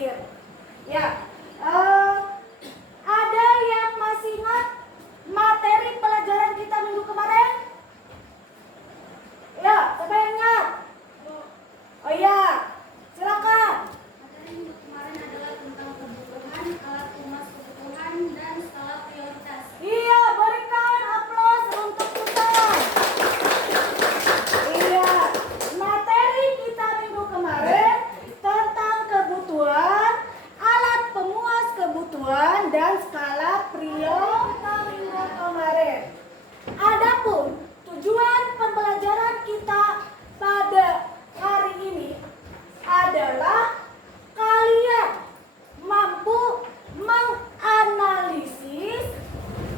air. Ya, ada yang masih ingat materi pelajaran kita minggu kemarin? Ya, siapa yang ingat? Oh iya, silakan. Materi minggu kemarin adalah tentang kebutuhan, alat tumas kebutuhan, dan skala prioritas. Iya, berikan aplaus untuk kita. Iya, materi kita minggu kemarin tentang kebutuhan, alat pemuas kebutuhan, dan skala prioritas minggu kemarin. Adapun tujuan pembelajaran kita pada hari ini adalah kalian mampu menganalisis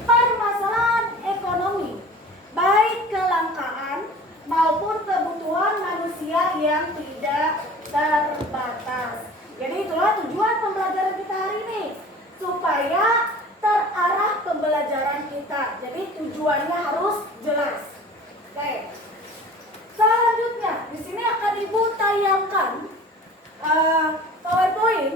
permasalahan ekonomi, baik kelangkaan maupun kebutuhan manusia yang tidak terbatas. Jadi itulah tujuan pembelajaran kita hari ini, supaya terarah pembelajaran kita. Jadi tujuannya harus jelas. Oke. Selanjutnya, di sini akan Ibu tayangkan PowerPoint.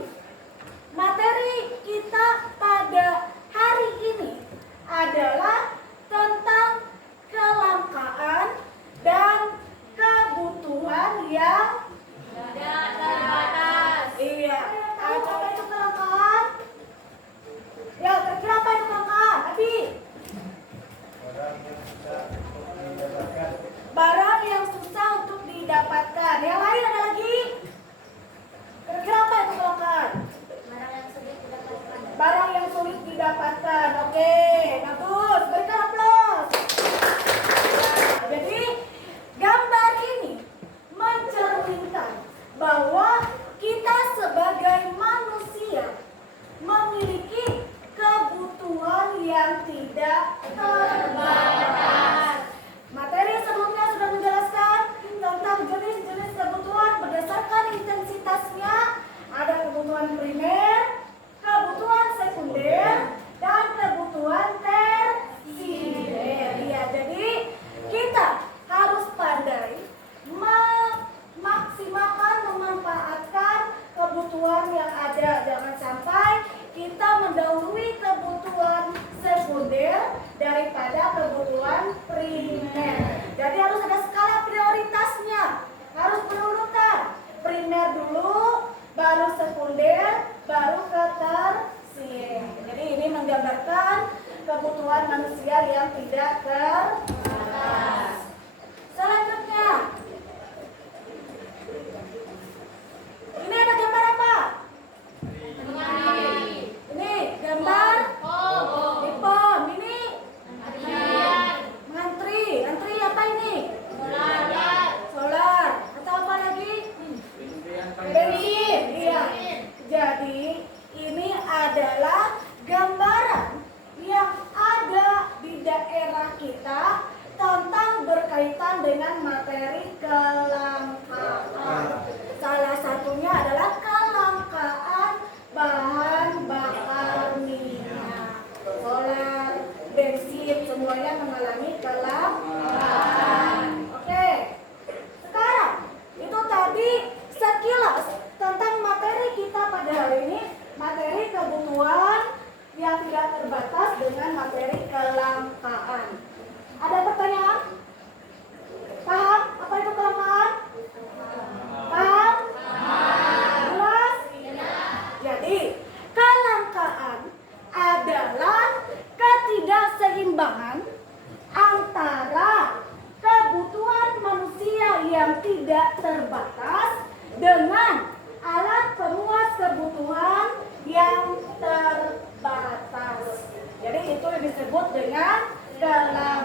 Materi kita pada hari ini adalah tentang kelangkaan dan kebutuhan yang Tidak terbatas. iya. Tahu apa itu kelangkaan? Ya, kira-kira apa itu kelangkaan? Abi? Barang yang susah untuk didapatkan. Yang lain ada lagi? Kira-kira apa itu kelangkaan? Barang yang sulit didapatkan. Barang yang sulit didapatkan. Oke, bagus. Berikan aplaus. Nah, jadi gambar ini mencerminkan bahwa kita sebagai manusia memiliki kebutuhan yang tidak terbatas. Materi sebelumnya sudah menjelaskan tentang jenis-jenis kebutuhan berdasarkan intensitasnya. Ada kebutuhan primer, kebutuhan sekunder, dan kebutuhan tersier. Ya, jadi kita harus pandai memaksimalkan, memanfaatkan kebutuhan yang ada. Jangan sampai kita mendahului kebutuhan sekunder daripada kebutuhan primer. Jadi harus ada skala prioritasnya, harus berurutan. Primer dulu, baru sekunder, baru ke tersier. Jadi ini menggambarkan kebutuhan manusia yang tidak terbatas. Selanjutnya, ini ada gambar apa? Ini gambar Ipom. Ini ngantri. Antri apa ini? Solar. Atau apa lagi? Bensin. Iya. Jadi ini adalah gambaran yang ada di daerah kita tentang berkaitan dengan materi kelangkaan. Salah satunya adalah kelangkaan bahan bakar minyak, solar, bensin, semuanya mengalami kelangkaan. Oke, sekarang itu tadi sekilas tentang materi kita pada hari ini, materi kebutuhan yang tidak terbatas dengan materi kelangkaan. Ada pertanyaan? Paham apa itu kelangkaan? Paham? Jelas? Jadi, kelangkaan adalah ketidakseimbangan antara kebutuhan manusia yang tidak terbatas dengan alat pemuas kebutuhan yang terbatas. Jadi itu yang disebut dengan kelangkaan.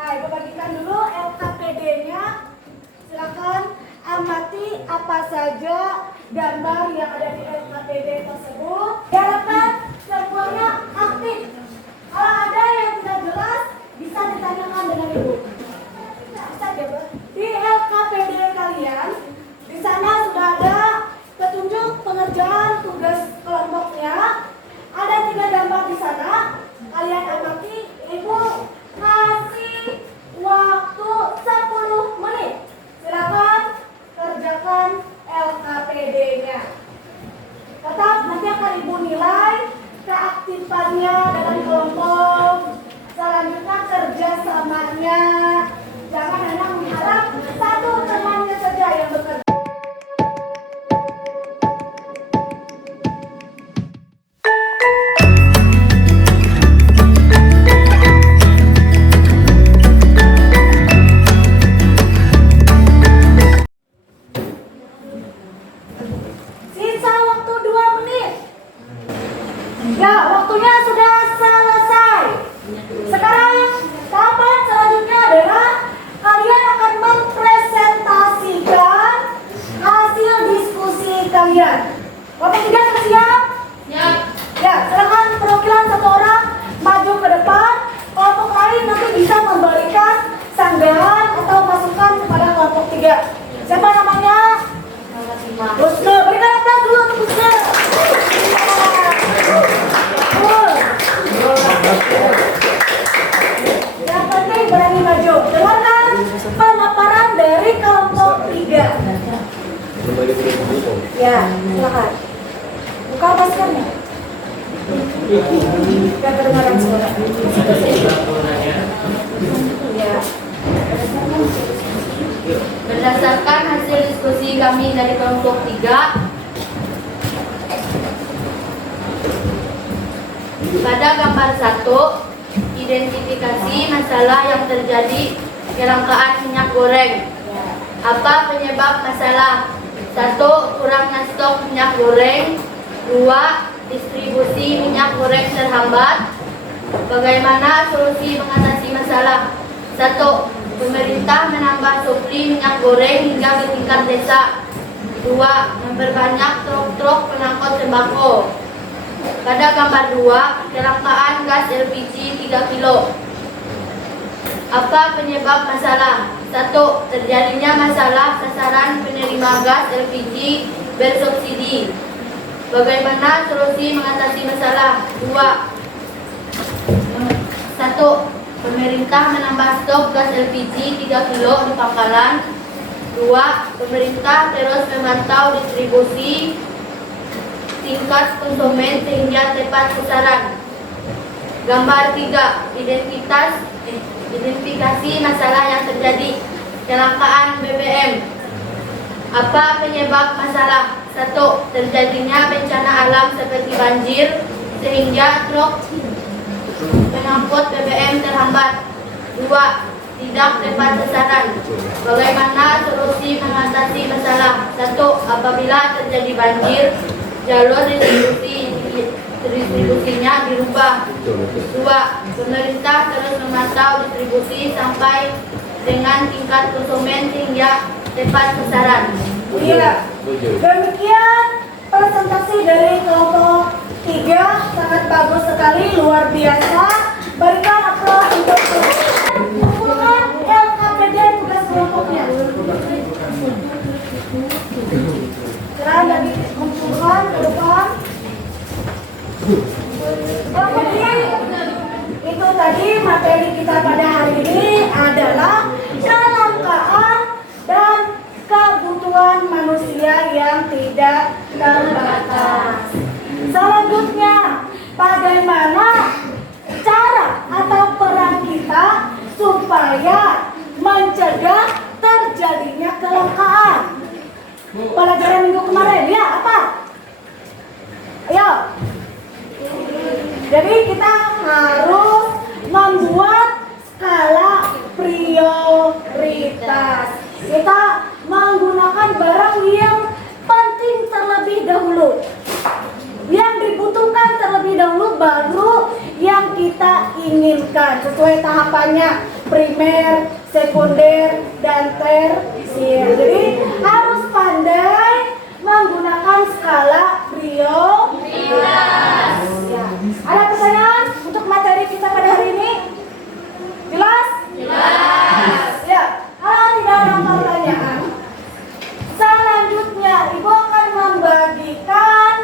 Nah, Ibu bagikan dulu LKPD-nya. Silakan amati apa saja gambar yang ada di LKPD tersebut. Diharapkan semuanya aktif. Kalau ada yang tidak jelas, bisa ditanyakan dengan Ibu. Bisa ya, Bu? Di LKPD kalian, di sana sudah ada petunjuk pengerjaan tugas kelompoknya. Ada 3 gambar di sana. Kalian amati, Ibu kasih waktu 10 menit. Silakan kerjakan LKPD-nya. Tetap nanti akan Ibu nilai keaktifannya dalam kelompok. Selanjutnya kerjasamanya. Jangan hanya mengharap satu temannya saja yang bekerja. Sisa waktu 2 menit. Ya, waktunya sudah selesai. Sekarang tahapan selanjutnya adalah kalian akan mempresentasikan hasil diskusi kalian. Kelompok 3 sudah siap? Ya, silakan perwakilan 1 orang maju ke depan. Kelompok lain nanti bisa memberikan sanggahan atau masukan kepada kelompok 3. Siapa namanya? Busne, berikan aplaus dulu untuk Busne. Yang penting berani maju. Dengarkan pemaparan dari kelompok 3. Ya, silakan. Buka maskernya. Biar kedengaran suara. Ya. Berdasarkan hasil diskusi kami dari kelompok 3, pada gambar 1, identifikasi masalah yang terjadi kelangkaan minyak goreng. Apa penyebab masalah? 1. Kurangnya stok minyak goreng. 2. Distribusi minyak goreng terhambat. Bagaimana solusi mengatasi masalah? 1. Pemerintah menambah supli minyak goreng hingga ke tingkat desa. 2. Memperbanyak truk-truk pengangkut sembako. Pada gambar 2, kelangkaan gas LPG 3 kilo. Apa penyebab masalah? 1. Terjadinya masalah sasaran penerima gas LPG bersubsidi. Bagaimana solusi mengatasi masalah? 2. 1. Pemerintah menambah stok gas LPG 3 kilo di pangkalan. 2. Pemerintah terus memantau distribusi tingkat konsumen sehingga tepat sasaran. Gambar 3, identifikasi masalah yang terjadi. Kelangkaan BBM. Apa penyebab masalah? 1. Terjadinya bencana alam seperti banjir sehingga truk pengangkut BBM terhambat. 2. Tidak tepat sasaran. Bagaimana solusi mengatasi masalah? 1. Apabila terjadi banjir, jalur distribusinya dirubah. 2. Pemerintah terus memantau distribusi sampai dengan tingkat konsumen sehingga tepat sasaran. Iya. Demikian presentasi dari kelompok 3, sangat bagus sekali, luar biasa. Berikan aplaus untuk kumpulan LKPD tugas kelompoknya. Silakan dari kumpulan ke depan. Kemudian itu tadi materi kita pada hari ini adalah kelangkaan dan kebutuhan manusia yang tidak terbatas. Selanjutnya, bagaimana cara atau peran kita supaya mencegah terjadinya kelangkaan? Pelajaran minggu kemarin, ya apa? Ayo. Jadi kita harus membuat skala prioritas. Kita menggunakan barang yang penting terlebih dahulu, yang dibutuhkan terlebih dahulu, baru yang kita inginkan sesuai tahapannya. primer, sekunder, dan tersier. Jadi harus pandai menggunakan skala prioritas. Ya. Ada pertanyaan untuk materi kita pada hari ini? Jelas? Jelas. Ya. Kalau tidak ada pertanyaan, selanjutnya Ibu akan membagikan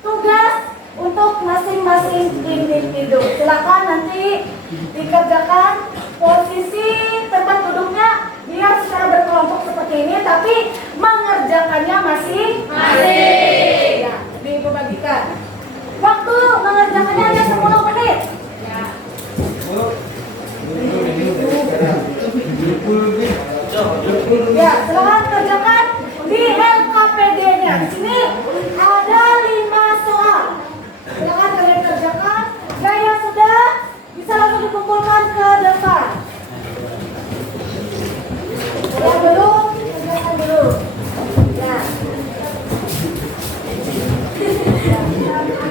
tugas untuk masing-masing individu. Silakan nanti dikerjakan posisi tempat duduknya biar secara berkelompok seperti ini, tapi mengerjakannya masing-masing. Ya, Ibu bagikan. Waktu mengerjakannya hanya 10 menit. Ya, silakan kerjakan di LKPD-nya. Di sini ada 5 soal. Silakan kalian kerjakan. Gaya sudah bisa langsung dikumpulkan ke depan. Yang belum, kerjakan dulu. Ya.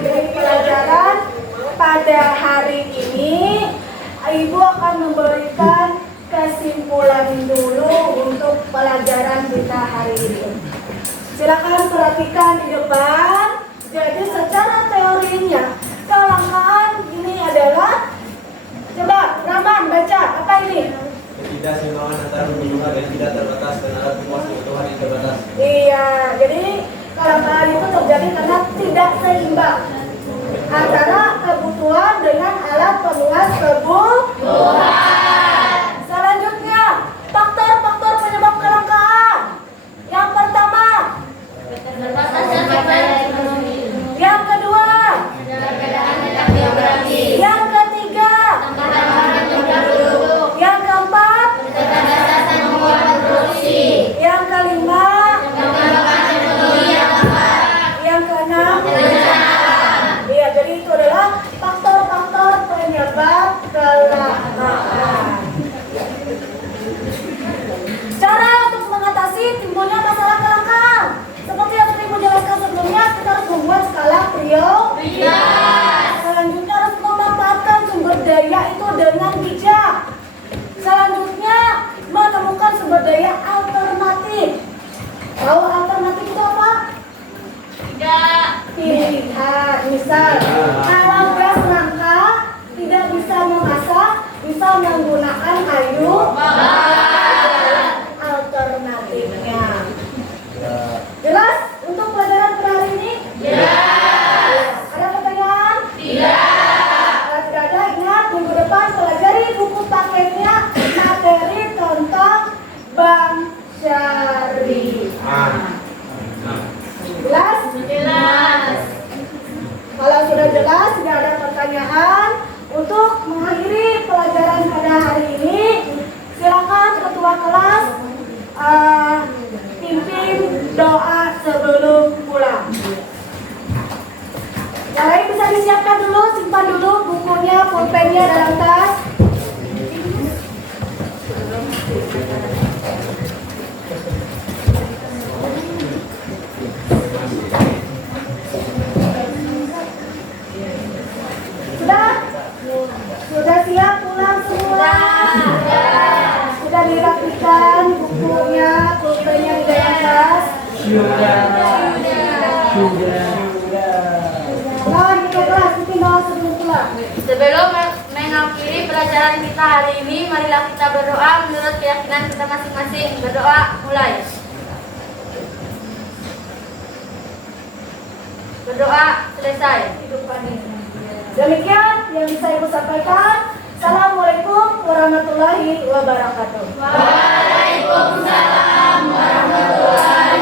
Dari pelajaran pada hari ini, Ibu akan memberikan kesimpulan dulu untuk pelajaran kita hari ini. Silakan perhatikan di depan. Jadi secara teorinya, kelangkaan ini adalah, coba Rahman baca, apa ini? Ketidakseimbangan antara kebutuhan yang tidak terbatas dan alat pemuas kebutuhan yang terbatas. Iya, jadi kelangkaan itu terjadi karena tidak seimbang antara kebutuhan dengan alat pemuas kebutuhan. Selanjutnya, faktor-faktor penyebab kelangkaan. Yang pertama, Keterbatasan sumber ekonomi. yang kedua, Perbedaan letak geografis. yang ketiga, Tambahan jumlah penduduk. yang keempat, Keterbatasan kemampuan produksi. yang kelima, Perkembangan teknologi yang lambat. yang keenam. Perencanaan. Iya, jadi itu adalah faktor-faktor penyebab kelangkaan. Cara untuk mengatasi timbulnya masalah kelangkaan, seperti yang sudah Ibu jelaskan sebelumnya, kita harus membuat skala prioritas. Selanjutnya harus memanfaatkan sumber daya itu dengan bijak. Selanjutnya menemukan sumber daya alternatif. Tahu alternatif itu apa? Tidak. Pilihan. Misal, kalau gas rangka tidak bisa memasak, bisa menggunakan kayu bakar. Alternatifnya. Jelas untuk pelajaran pada hari ini? Jelas. Ada pertanyaan? Tidak. Kalau tidak ada, ingat minggu depan pelajari buku paketnya materi tentang bank syariah. Jelas? Jelas. Kalau sudah jelas, tidak ada pertanyaan, untuk mengakhiri pelajaran pada hari ini, silakan ketua kelas pimpin doa sebelum pulang. Yang lain bisa disiapkan dulu, simpan dulu bukunya, pulpennya dalam tas. Sudah siap pulang semua? Sudah dirapikan bukunya, pulpennya di dalam tas? Kawan kita kelas, bikin doa sebelum pulang. Sebelum mengakhiri pelajaran kita hari ini, marilah kita berdoa menurut keyakinan kita masing-masing. Berdoa, mulai. Berdoa, selesai. Demikian yang bisa Ibu sampaikan. Assalamualaikum warahmatullahi wabarakatuh. Waalaikumsalam warahmatullahi